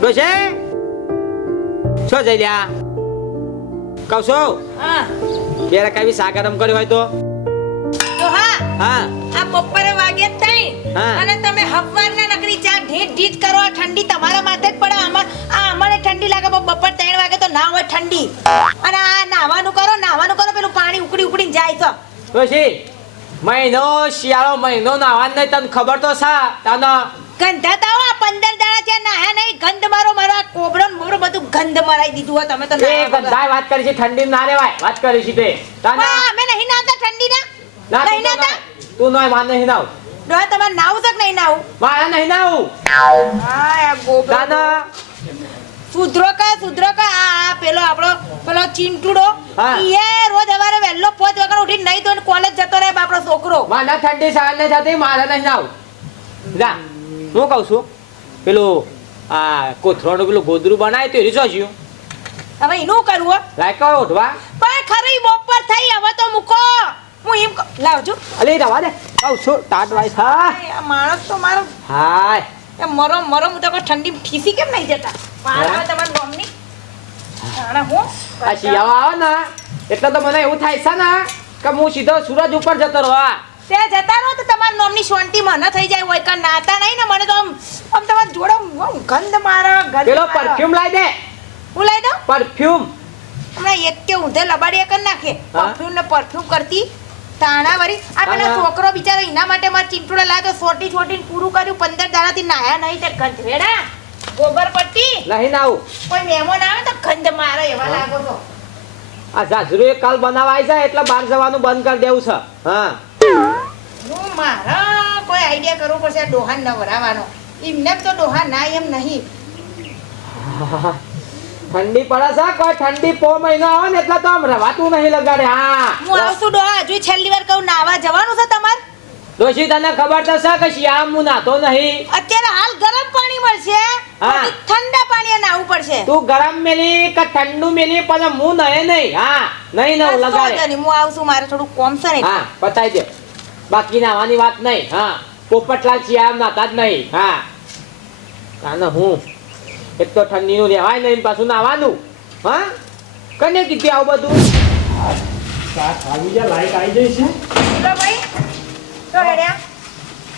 ડોશે શું જઈ લ્યા કહું છું બે રકાવી શાક ગરમ કર્યું હોય તો? તો હા હા. આ બપોરે વાગે તઈ અને તમે હવારના નકરી ચા ઢીટ ઢીટ કરો ઠંડી તમારા માથે જ પડે. આમાં આ અમારે ઠંડી લાગે બપોર ત્રણ વાગે તો ના હોય ઠંડી. અને આ નાવાનું કરો નાવાનું કરો પેલું પાણી ઉકળી ઉકળીને જાય તો. મહિનો શિયાળો મહિનો નાવાન નહીં તને ખબર તો સા તને ગંધા તો આ પંદર દાડા ત્યાં નાહ્યા નહીં. ગંધ મારો મારો આ કોબરો ને બધું ગંધ મરાઈ દીધું હોય તમે તો એ ગંધાય વાત કરી છે ઠંડી ના રેવાય વાત કરી છે તે. તાના અમે નહીં નાતા ઠંડી ના નહીં તું તો ના- નોય માન નહીં નાવ. ડોહા તમારે નાવું તક નહીં નાવું? મારે નહીં નાવું. હા આ ગોબરો તને સુધરો કા સુધરો કા આ પેલો આપણો પેલો ચિંટુડો એ રોજ અમારે વહેલો પોત વગર ઉઠીને નહીં તો કોલેજ જતો રહે આપણો છોકરો. મારા ઠંડી સાહેબ ને જતી મારે નહીં નાવું. જા. હું કહું છું? પેલું આ કોથરોનું પેલું ગોદરું બનાય તો રીસો જ્યું હવે એનું કરવું. કયો ઉઠવા પણ ખરી બપોર થઈ હવે તો મૂકો. હું એમ લાવ લાવજો અલે રવા દે. કહું છું તાટ વાય થા. માણસ તો મારો હાય. એ મરો મરો હું તો ઠંડી ઠીસી કેમ નહીં જતા? મારા તમારા મમ્મી જાણે હું? આ શિયાળો આવે ને એટલે તો મને એવું થાય છે ને કે હું સીધો સૂરજ ઉપર જતો રહો તે જતા રહો તો તમારી મમ્મી શાંતિ મને થઈ જાય હોય કે નાતા નહીં ને મને તો આમ આમ તમાર જોડે ગંધ મારે ગંધ પેલો પરફ્યુમ લાવી દે. હું લઈ દઉં? પરફ્યુમ હમણાં એક કે ઊંધે લબાડીએ કરી નાખે પરફ્યુમ ને પરફ્યુમ કરતી તાણા વરી આ પેલો છોકરો બિચારો એના માટે મારે ચીંટુડા લાવ્યો સોટી છોટીને પૂરું કર્યું. પંદર દાડાથી નાયા નહીં તે ગંધવેડા. ગોબર પટ્ટી. નહીં નાવું. કોઈ મહેમાન આવે તો ગંધ મારે એવા. લાગો તો. આ જાજરૂ એક કાલ બનાવાય છે એટલે બહાર જવાનું બંધ કરી દેવું છે. હા. હું મારા કોઈ આઈડિયા કરવો પડશે આ ડોહા નવરાવાનો એમને તો ડોહા ના એમ નહીં. ઠંડી પડે છે કોઈ ઠંડી પો મહિનો આવે ને એટલે તો આમ રવાતું નહીં લગાડે હા. હું આવશું ડોહા હજુ છેલ્લી વાર કહું નાવા જવાનું છે તમારે? દોશી તને ખબર તો છે કે શિયાળા હું નાતો નહીં. અત્યારે હાલ ગરમ પાણી મળશે. ઠંડા પાણી નાવું પડશે. તું ગરમ મેલી કે ઠંડુ મેલી પણ હું નહે નહીં હા. નહીં નવ લગાડે. હું આવશું મારે થોડું કોમ છે ને હા બતાવી દે. બાકી નાવાની વાત નહીં હા. પોપટલાલ શિયાળા નાતા જ નહીં હા. કાને હું? એક તો ઠંડીનું રહેવાય નહીં પાછું નાવાનું હા? કને કીધું આવું બધું? આવી જાય લાઈટ આવી જાય છે. બોલો ભાઈ તો હેડ્યા.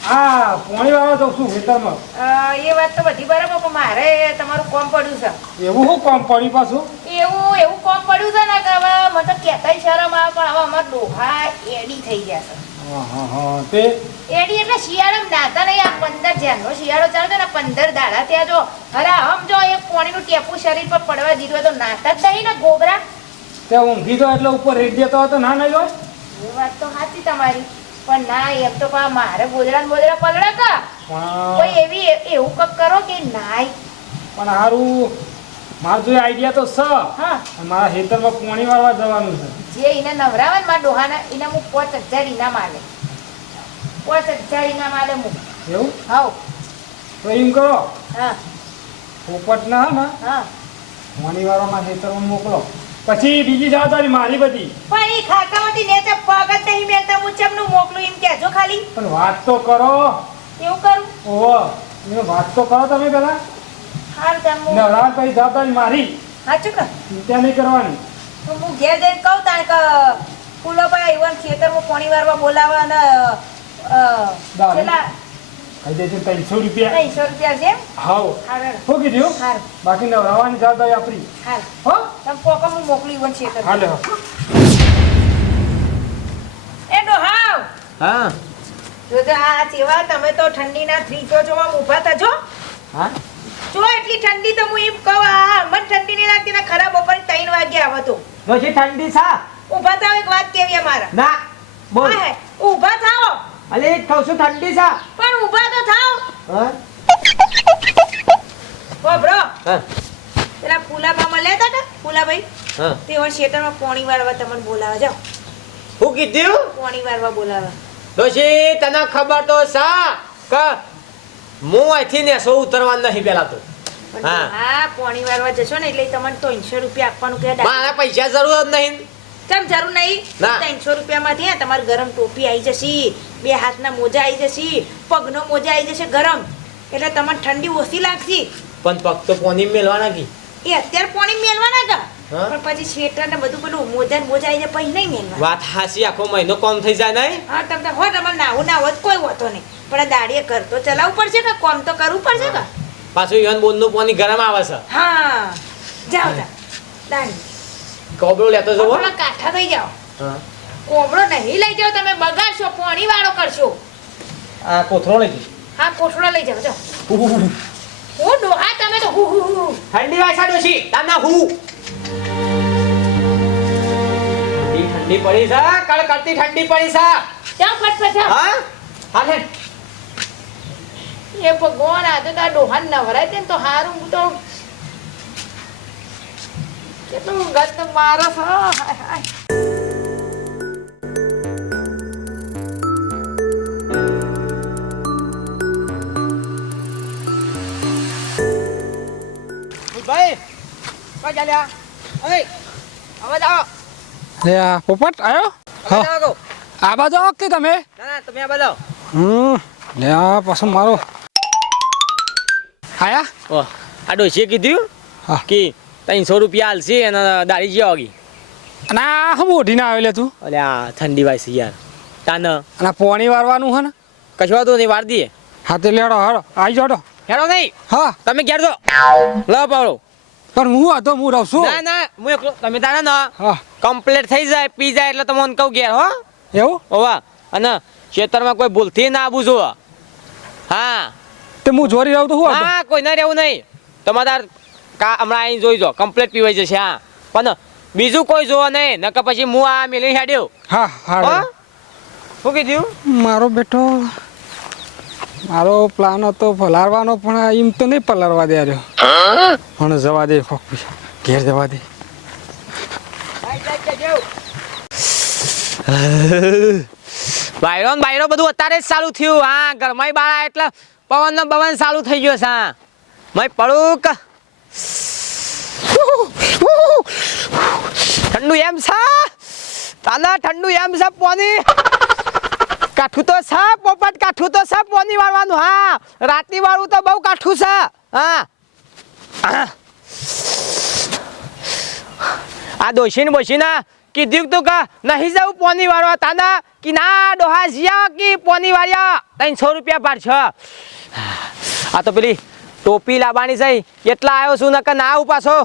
હા પોણી તો શું ખેતરમાં? અ, એ વાત તો બધી બરાબર પણ મારે તમારું કોમ પડ્યું છે. એવું શું કામ પડી પાછું? એવું એવું કોમ પડ્યું છે ને કે હવે મને તો શરમ આવે પણ હવે અમારા ડોહા એડી થઈ ગયા છે. તે? એડી એટલે શિયાળામાં નાતા નહીં આ પંદર જ્યાંનો શિયાળો ચાલતો ને પંદર દાડા ત્યાં જો. અરે આમ જો એક પાણીનું ટેપું શરીર પર પડવા દીધું તો નાતા જ નહીં ને ગોબરા ત્યાં ઊંઘી તો એટલે ઉપર રેડ દેતો હતો ના નહીં હોય? એ વાત તો સાચી તમારી. પણ ના એમ તો પા મારે બોદરા બોદરા પલડા કા. કોઈ એવી એવું કક કરો કે નાય. પણ સારું મારું જો આઈડિયા તો સ. હા. મારા ખેતરમાં પોણી વાળવા જવાનું છે. જે એને નવરાવે ને મારા ડોહાને એને હું પાંચ હજાર ઇનામ આલે. પાંચ હજાર ઇનામ આલે હું એવું? હાઉ તો એમ કરો. હા. પોપટ ના હા હા. પોણી વાળામાં ખેતરમાં મોકલો. પછી બીજી જવાબદારી મારી બધી. પણ એ ખાતા હતી ને તે પગત નહીં મેળતા હું ચમનું મોકલું એમ કહેજો ખાલી. પણ વાત તો કરો. એવું કરું? ઓહો વાત તો કરો તમે પેલા. હાર તાર હું નવરા પછી જવાબદારી મારી. સાચું ને ચિંતા નહીં કરવાની. તો હું ઘેર જઈને કહું તાણ કે ફૂલોભાઈ આવ્યો ખેતરમાં પાણી વારવા બોલાવા અને પેલા કહી દેજો ત્રણસો રૂપિયા. ત્રણસો રૂપિયા છે એમ? હાવ. શું કીધું? હાર. બાકી નવરાવાની જવાબદારી આપણી. હાર હો? તમે પોકો હું મોકલી વન ખેતર હાલે હો. એ ડોહાવ હા. જોજો આ સેવા તમે તો ઠંડીના થ્રીજો જોવા ઊભા થજો હા? જો એટલી ઠંડી તો હું એમ કહું આ મને ઠંડી નહીં લાગતી ને ખરાબ બપોરે ત્રણ વાગે આવો તો. દોશી ઠંડી સા ઊભા થાવ એક વાત કેવી અમારા ના બોલ. ઊભા થાઓ. અલે કહું છું ઠંડી સા પણ ઊભા તો થાવ. હા? બબરો હા? પેલા ફૂલાબા મળ્યા હતા ને ફૂલાભાઈ? હા? તેઓ શેતરમાં પોણી વાળવા તમને બોલાવા જાવ હું કીધું? પોણી વાળવા બોલાવા. દોશી તને ખબર તો સા કે હું અહીંથી નેસો ઉતરવાનું નહીં પેલા તો. હા. પોણી જશો ને એટલે તમને ત્રણસો રૂપિયા આપવાનું કે મારા પૈસા જરૂર જ નહીં. કેમ જરૂર નહીં? ત્રણસો રૂપિયામાંથી હે, તમારે ગરમ ટોપી આવી જશે બે હાથના મોજા આવી જશે પગનો મોજા આવી જશે ગરમ. એટલે તમને ઠંડી ઓછી લાગશે. પણ પગ તો પોની મેલવાના કી. એ અત્યારે પોણી મેલવાના કા? પણ પછી સ્વેટર ને બધું પેલું મોજન ને મોજા આવી જાય પછી નહીં મેં વાત હાસી આખો મહિનો કોમ થઈ જાય નહીં? હા તમને હો તમારે નાવું ના હોત કોઈ હોતો નહીં. પણ આ દાડીએ કર તો ચલાવવું પડશે કે કોમ તો કરવું પડશે કે? પાછું ઈવન બોનનું પોની ગરમ આવે છે. હા. જાઓ જા દાડી. કોબળો લેતો જવો કોબળા કાઠા થઈ જાઓ. હા. કોબળો નહીં લઈ જાઓ તમે બગાડશો પાણી વાળો કરશો. આ કોથળો નથી હા કોથળો લઈ જાઓ જાઓ. હું ડોહા તમે તો હુ હુ હું. ઠંડી વાસા ડોશી. તાના હું. ઠંડી ઠંડી પડી છે કડકડતી ઠંડી પડી છે. જાઓ ફટફટ જાઓ. હા? હા એ ભગવાન આજે તો આ ડોહાને નવરાય દે ને તો હારું હું તો કેટલું ગત મારો છે. હાય હાય. ભાઈ લે આ પોપટ આવ્યો હા. આ બાજુ આવો કે તમે? ના ના તમે આ બતાવો હમ લે આ પાછું મારો. આયા? ઓ આ ડોશીએ કીધું કે ત્રણસો રૂપિયા હાલશે અને દાડી જ્યાં વાગી અને આ હમ ઓઢીને આવેલે તું? અલે આ ઠંડી વાસી યાર. તાન અને પોણી વારવાનું હે ને? કશું તો નહીં વાર દઈએ. હા તે લેડો હાડો આવી જાડો. હેડો નહીં. હા. તમે ક્યારે દો લો પાવડો. પણ હું હતો હું રહું છું. ના ના હું એકલો. તમે તારા ના. હા. કમ્પ્લીટ થઈ જાય પી જાય એટલે તમને કહું ઘેર હો. એવું? હોવા. અને ખેતરમાં કોઈ ભૂલથી ના આવવું જો હા. તે હું જોરી રહું તો હું હા કોઈ ના રહેવું નહીં. તમારે કા હમણાં અહીં જોઈ જો કમ્પ્લીટ પીવાઈ જશે હા. પણ બીજું કોઈ જોવા નહીં. નકર પછી હું આ મેલી હેડ્યો. હા હો હા. શું કીધું? મારો બેટો મારો પ્લાન હતો પલારવાનો, પણ એમ તો નહીં પલારવા દે રહ્યો પણ જવા દે ઘેર જવા દે. બાયરો બાયરો બધું અત્યારે જ ચાલુ થયું. હા, ઘરમાં બાળા એટલે પવન પવન ચાલુ થઈ ગયો છે, હા. મય પડુક. ઠંડુ એમ છે? તાના ઠંડુ એમ છે, પોની? કાઠું તો છે પોપટ કાઠું તો છે પોની વાળવાનું, હા. રાતની વાળું તો બહુ કાઠું છે, હા. આ દોશીને બોશીને કીધું તું કે નહીં જવું પોની વાળવા તાના કે ના ડોહા જીયા કે પોની વાળ્યા. ત્રણસો રૂપિયા પાડ છ. આ તો પેલી ટોપી લાવવાની છે એટલા આવ્યો છું નકર ના આવું પાછો.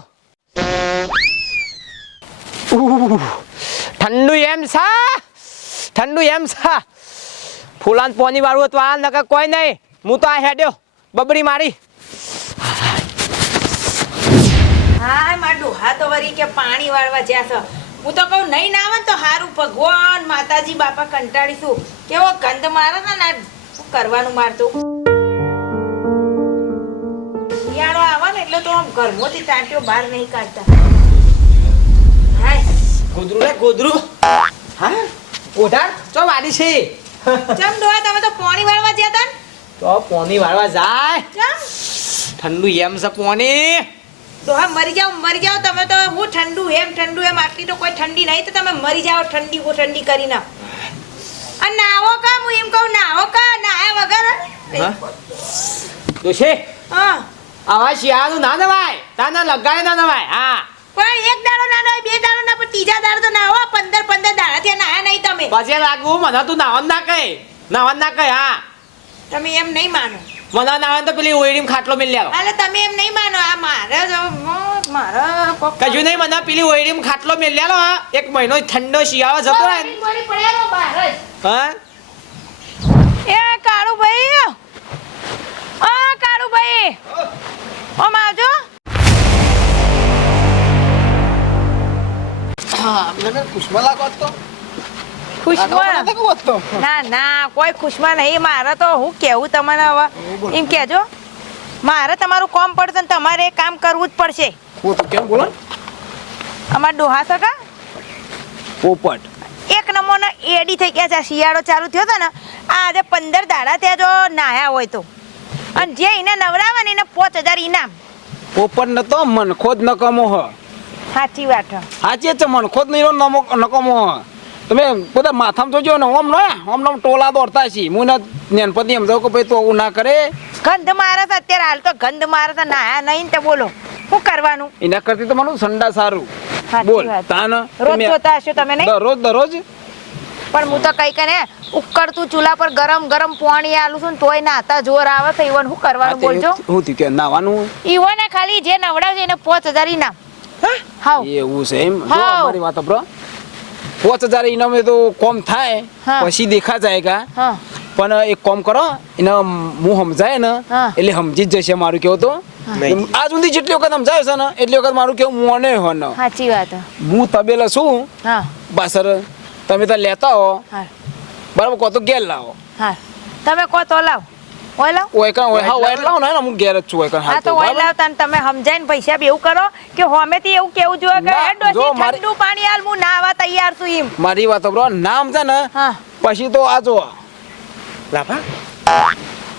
ઠંડુ એમ છે, ઠંડુ એમ છે. ફૂલાન પોની વાળું હતું આ નકર કોઈ નહીં. હું તો આ હેડ્યો. બબડી મારી. હા મારા હા તો વરી કે પાણી વાળવા જ્યાં છો. હું તો કહું નહીં ના આવે તો સારું ભગવાન માતાજી બાપા કંટાળીશું. કેવો ગંધ મારે ને ના શું કરવાનું મારતું શિયાળો આવે ને એટલે તો આમ ઘરમાંથી ટાંટીઓ બહાર નહીં કાઢતા. હા ગોદરું રે ગોદરું. હા? ઓઢાર ચો વાડી છે? ચમ ડોય તમે તો પાણી વાળવા જ્યા તા તો પોની વાળવા જાય. ચમ. ઠંડુ એમ છે પોની ડોહા મરી જાવ મરી જાવ તમે તો હું ઠંડુ એમ ઠંડુ એમ આટલી તો કોઈ ઠંડી નહીં તો તમે મરી જાઓ ઠંડી કો ઠંડી કરીને અને નાવો કા હું એમ કહું નાવો કા નાયા વગર? દોશી હા. આવા શિયાળાનું ના નવાય તાના લગાડે ના નવાય હા. પણ એક દાડો ના હોય બે દાડો ના પણ ત્રીજા દાડો તો નાવો પંદર પંદર દાડા થયા પછી લાગવું મને તું નાવન ના કહે. નાવન ના કહે હા. તમે એમ નહીં માનો. મને નાવન તો પેલી ઓયડીમ ખાટલો મિલ લેવા. એટલે તમે એમ નહીં માનો. આ મારે જ- મારે કજુ નહીં મને પેલી ઓઈડી ખાટલો મિલ લેલો હા એક મહિનો ઠંડો શિયાળો જતો રહે એ વળી ભાઈ બહાર જ. ભાઈ ઓ માજો હા. કાળુભાઈ કહો આવજો ખુશમાં? ના ના કોઈ ખુશમાં નહીં. મારે તો હું કેવું તમને હવે. એમ કહેજો. મારે તમારું કોમ પડતું તમારે એ કામ કરવું જ પડશે. અમારા ડોહા સકા પોપટ. એક નંબરનો એડી થઈ ગયા છે. શિયાળો ચાલુ થયો હતો ને આ આજે પંદર દાડા ત્યાં જો નાહ્યા હોય તો. અને જે એને નવરાવે ને એને પાંચ હજાર ઇનામ. પોપટ ન તો મનખોદ નકમો હ. સાચી વાત. સાચી છે મનખોદ નહીં નકમો હ. તમે પોતા માથામાં જોજો ને ઓમ ને ઓમ ને ટોલા દોડતા છે હું ને નેનપતિ એમ જાઉં કે ભાઈ તું આવું ના કરે. ગંધ મારે છે અત્યારે હાલ તો ગંધ મારે છે નાયા નહીં ને તે બોલો. શું કરવાનું? એના કરતી તો મારું સંડા સારું. બોલ તાન રોજ જોતા હશો તમે નહીં? દરરોજ દરરોજ પણ હું તો કઈ કને ઉકળતું ચૂલા પર ગરમ ગરમ પાણી આલું છું તોય નાતા જોર આવે તો ઈવન શું કરવાનું બોલજો? હું તી કે નાવાનું ઈવન ખાલી જે નવડાવજે એને પાંચ હજાર ઇનામ હાવ એવું છે એમ? જો. મારી વાત બ્રો. પાંચ હજાર ઇનામે તો કોમ થાય પછી દેખા જાય કા. પણ એક કોમ કરો એને હું સમજાય ને એટલે સમજી જ જશે મારું કેવું તો. આ આજ સુધી જેટલી વખત સમજાય છે ને એટલી વખત મારું કેવું મોને હો ને. સાચી વાત. હું તબેલા છું. બાસર તમે તો લેતા હો. બરાબર કહો તો ગેલ લાવો. તમે કહો તો લાવ. ઓય લાવ ઓય કાં ઓય હા ઓય લાવો ને હું ઘેર જ છું ઓય કાં. હા તો ઓય લાવતા ને તમે સમજાઈને પૈસા બી એવું કરો કે હોમેથી એવું કેવું જોઈએ કે હે ડોસી ઠંડુ પાણી આલ હું નાવા તૈયાર છું એમ. મારી વાત બરો નામ છે ને હા. પછી તો આ જો. લાફા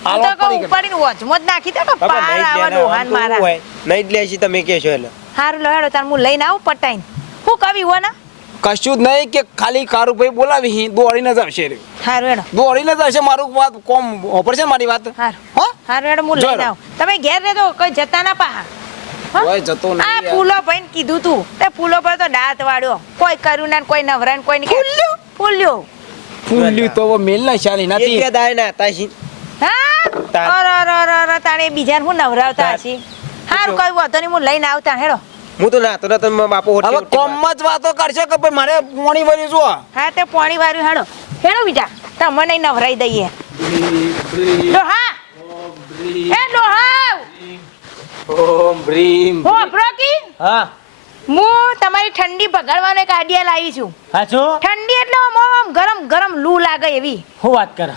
હું તો કહું ઉપાડીને વચમો જ નાખી દે તો પાર આવા ડોહાન મારા. નહીં જ લેશી તમે કહેશો એટલે હારું લો હેડો તાર હું લઈને આવું પટાઈને. હું કવિ હો ના? કશું જ નહીં કે ખાલી કારુભાઈ બોલાવી દોડીને જ આવશે રે. હારું હેડો. દોડીને જ આવશે મારું વાત કોમ ઓપરેશન મારી વાત? હારું. હો? હારું હેડો હું લઈને. આવું તમે ઘેર રહેતો કોઈ જતા ના પા કોઈ જતો નહીં આ ફૂલો ભાઈ કીધું તું. તે ફૂલો પર તો દાંત વાળ્યો. કોઈ કર્યું ના કોઈ નવરા ને કોઈ નહીં ફૂલ્યો? ફૂલ્યો. ફૂલ્યું તો મેલ ના શાલી નથી. કે દાય ના તાશી હા? તાર. અરે અરે અરે અરે તાણે બીજાને હું નવરાવતા. હશી? હારું કઈ વાંધો નહીં હું લઈને આવતા હેડો. હું તો નાતો નતો મારા બાપુ હવે કોમમાં જ વાતો કરશે કે ભાઈ મારે પોણી ભર્યું છું હા તે પોણી વાળું હેડો. હેડો બીજા તમને નવરાઈ દઈએ. ડોહા! એ ડોહા! ઓમ ભ્રીમ હો બ્રોકી હા. હું તમારી ઠંડી ભગાડવાનો એક લાવી છું. હાચો ઠંડી એટલે આમ ગરમ ગરમ લૂ લાગે એવી. હું વાત કર.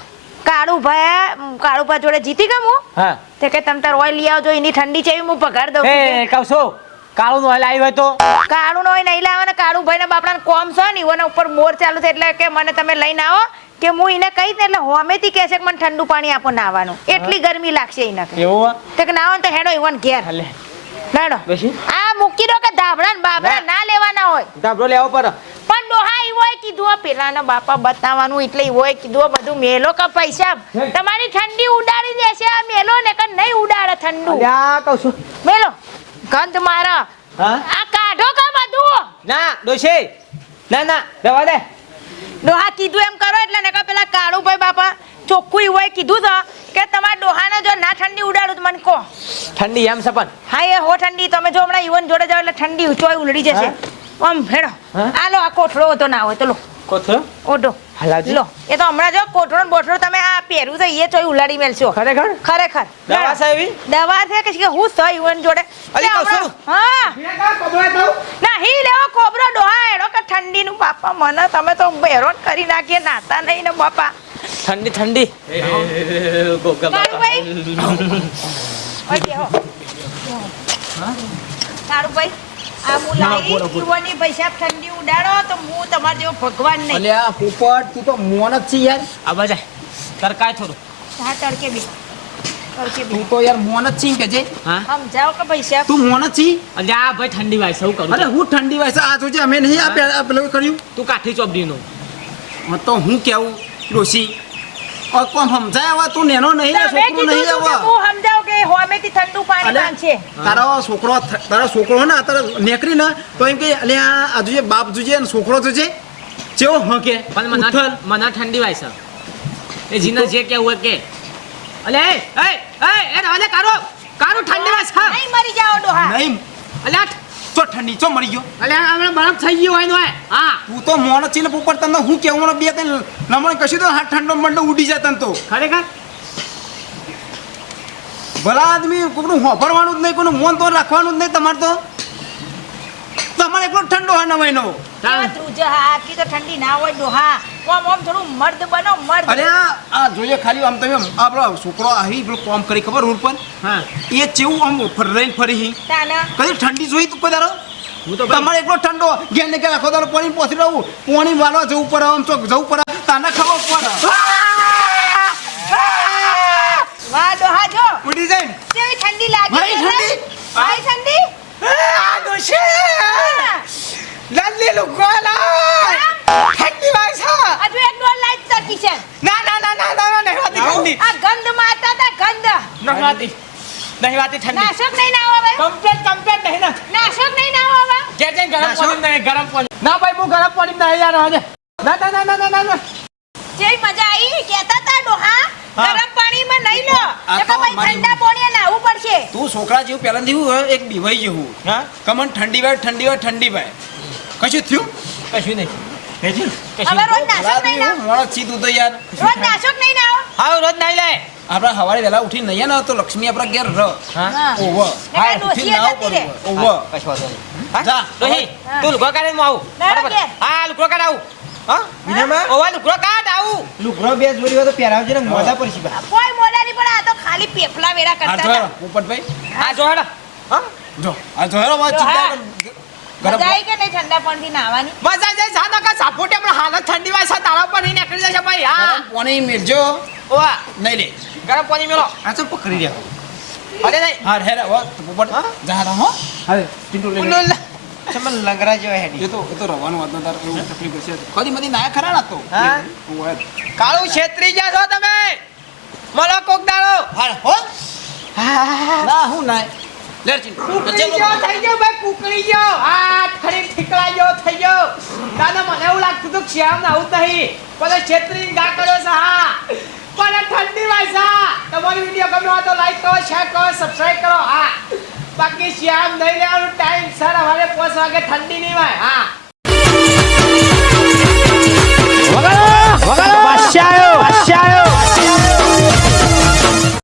કાળુભાઈ કાળુભા જોડે જીતી ગયો હું? હા. તે કે તમ તાર ઓઇલ લઈ આવજો એની ઠંડી છે એવી હું પગાર દઉં એ છું. કાળું નો આવ્યો તો કાળું નોય નહીં લાવે ને કાળુભાઈ ને બાપડા કોમ છે ને એના ઉપર બોર ચાલુ છે એટલે કે મને તમે લઈને આવો કે હું એને કહીશ ને એટલે હોમેથી કહે છે કે મને ઠંડુ પાણી આપો નાવાનું. એટલી ગરમી લાગશે એને. એવું તો કે નાવો તો હેડો ઈવન ઘેર. હલે. નાડો આ મૂકી દો કે ધાબળા ને. બાબરા ના. લેવાના હોય. ધાબળો લેવો પર. પણ ડોહા ઈવોય કીધું પેલાના બાપા બતાવવાનું એટલે ઈવોય કીધું બધું મેલો કે પૈસા? તમારી ઠંડી ઉડાડી દેશે આ મેલો ને કે નહીં ઉડાડે ઠંડુ? મેલો. ગંધ મારા. હા? આ કાઢો કા બધું. ના ડોશી. ના ના રહેવા દે. ડોહા કીધું એમ કરો એટલે ને કે પેલા કાળુભાઈ બાપા ચોખ્ખું હોય કીધું તો કે તમારા ડોહાને જો ના ઠંડી ઉડાડું તો મને કહો. ઠંડી એમ સપન. હા એ હો ઠંડી. તમે જો હમણાં ઈવન જોડે જાવ એટલે ઠંડી ચોય ઉલડી જશે. આમ ભેડો? આ લો આ કોઠળો હતો ના હોય તો લો. કોથળો? ઓઢો. હલાવજી. લો એ તો હમણાં જો ને બોઠળો તમે આ પહેર્યું છે એ ચોય ઉલાડી મેલશો. ખરેખર? ખરેખર. દવા છે એવી દવા છે કે શું હું સહી ઈવન જોડે? અલી, હમણાં- હા. ના હી લેવો કોબરો ડોહા એડો કે ઠંડીનું બાપા મને તમે તો બેરોન કરી નાખીએ નાતા નહીં ને બાપા. ઠંડી ઠંડી. કાળુભાઈ હા? બેહો. કાળુભાઈ આ પૈસા ઠંડી ઉડાડો તો હું તમારા જેવો ભગવાન નહીં. અલ્યા પોપટ તું તો મોન જ છે યાર. આ બાજા તરકાય થોડું. હા તડકે બી તું તો યાર મોન જ કે છે. હા? કે પૈસા? તું મોન જ છે? આ ભાઈ ઠંડી વાય સૌ કરું અરે હું ઠંડી વાય આ જોજે અમે નહીં આ પેલું કર્યું. તું કાઠી ચોપડી નો તો હું કેવું ડોશી કોમ સમજાય આવા તું નેનો નહીં છોકરો નહીં આવા. હું સમજાવ હોમેથી ઠંડુ પાણી માંગશે. તારો છોકરો તારો છોકરો હે ને અત્યારે નેકરી ને તો એમ કે અલે આ જોજે બાપ જોજે ને છોકરો જોજે. ચેવો હકે પણ મને મને ઠંડી વાય સર એ જીના જે કેવું હોય કે અલે એ એ એ અલે કારો કારો ઠંડી વાય સર નહીં મરી જાવ ડોહા. નહીં. અલ્યા ચો ઠંડી ચો મરી ગયો? અલ્યા હમણાં બરફ થઈ ગયો હોય ને હા. તું તો મોણ ચીને ઉપર તને તમને હું કેવું બે ત્રણ લમણ કશું તો હાથ ઠંડો મંડો ઉડી જાય તને તો. ખરેખર? ભલા આદમી કોઈનું હોભરવાનું જ નહીં કોઈનું મોન તો રાખવાનું જ નહીં તમારે તો. તમારે એટલો ઠંડો હા નવાઈનો તો ઠંડી ના હોય ડોહા. ઓમ થોડું મર્દ બનો મર્દ. અરે આ આ જોઈએ ખાલી આમ તમે આપણો છોકરો આહી પેલો કોમ કરી ખબર રોડ પર? હા. એ ચેવું આમ ફરઈને ફરી હી. કદી ઠંડી જોઈ તું કોઈ હું તો તમારે એકલો ઠંડો ઘેર ને ઘેર આખો દાડો પાણી પહોંચી રહું. પાણી વાળવા જવું પડે આમ ચોક જવું પડે. તાને ખબર પડે વાહ ડોહા જો. ઉડી જાય ને કેવી ઠંડી લાગે ભાઈ ઠંડી ભાઈ ઠંડી આ દોશે લાલી લુકોલા ઠંડી ભાઈ સા અજુ એક ડોલ લાઈટ ચકી છે ના ના ના ના ના નહીં વાતી ઠંડી આ ગંધ માતા તા ગંધ નહીં વાતી નહીં વાતી ઠંડી નાશક નહીં ના આવે કમ્પ્લેટ કમ્પ્લેટ નહીં ના નાશક નહીં ના આવે જે જે ગરમ પાણી નહીં ગરમ પાણી ના ભાઈ હું ગરમ પાણી નહીં યાર આજે ના ના ના ના ના ના જે મજા આવી કેતા તા ડોહા ગરમ નહીં લો. એ ભાઈ ઠંડા પોણીએ નાહવું પડશે. તું છોકરા જેવું પહેલા જેવું એક બીવાઈ જેવું હા? કમન ઠંડી વાય ઠંડી વાય ઠંડી વાય. કશું થયું? કશું નહીં. કશું હવે રોજ નાશક નહીં નાવો મોણસ છી તું તો યાર રોજ નાશક નહીં નાવો હા રોજ નહીં લે. આપણે સવારે વહેલા ઉઠીને નહીં ને તો લક્ષ્મી આપણા ઘેર રહ. હા? હા. ઓવ નકર ડોશીએ જતી રહે. ઓવ કશું વાંધો નહીં. જા. રોહી તું લુગડો કાઢીને હું આવું. હા લુગડો કાઢ આવું. હા? વિનામાં ઓવા કાઢ આવું. બે જોડી હોય તો પહેરાવજો ને મોઢા પર કોઈ મોડાની પણ આ તો ખાલી પેફલા વેડા આ કરતા હતા. પોપટભાઈ? હા જો હેડા હા? જો આ વાત જો, હા. ચિંતા મજા આવી કે નહીં ઠંડા પાણીથી નાવાની મજા જાય સાદા કા સાપોટે આપણે હાલત ઠંડી વાસા છે તારા પર નહીં નીકળી જશે ભાઈ હા. પાણી મેળજો. ઓવા નહીં લે. ગરમ પાણી મેલો આ તો પકડી રહ્યા. અરે નહીં. હા હેરા વો પોપટ હા? જા રહા હો. હવે લઈ લે. ચમન લંગરા જેવા હેડી. એ તો એ તો રવાનું વાત તાર એવું તકલીફ નાયા ખરા ના તો? હા? કાળું છેતરી ગયા છો તમે. મળો મને એવું લાગતું હતું શ્યામ ના આવું નહીં પણ છેતરી ગા કર્યો છે હા. પણ ઠંડી વાયસા તમારી વીડિયો ગમ્યો તો લાઈક કરો શેર કરો સબસ્ક્રાઇબ કરો હા. બાકી શ્યામ નહીં લેવાનું ટાઈમ સારા વાગે પાંચ વાગે ઠંડી નહીં હોય હા. વગાડો